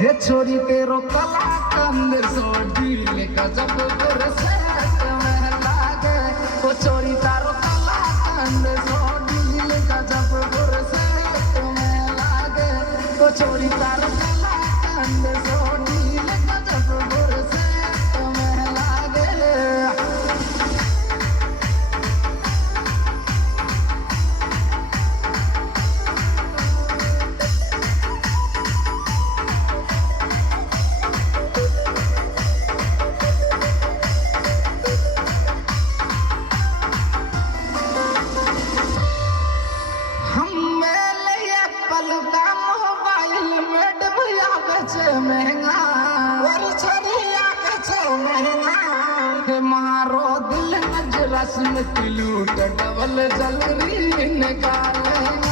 हे छोरी तेरो कला कंद सोडी ले गजब से में लागे ओ छोरी तारो कला कंद सोडी ले गजब से में लागे ओ छोरी तारो कला कंद सोडी ले गजब से में लागे महंगा और छरिया के महंगा मारो दिल नजरस में लूट डबल जलरी निकाले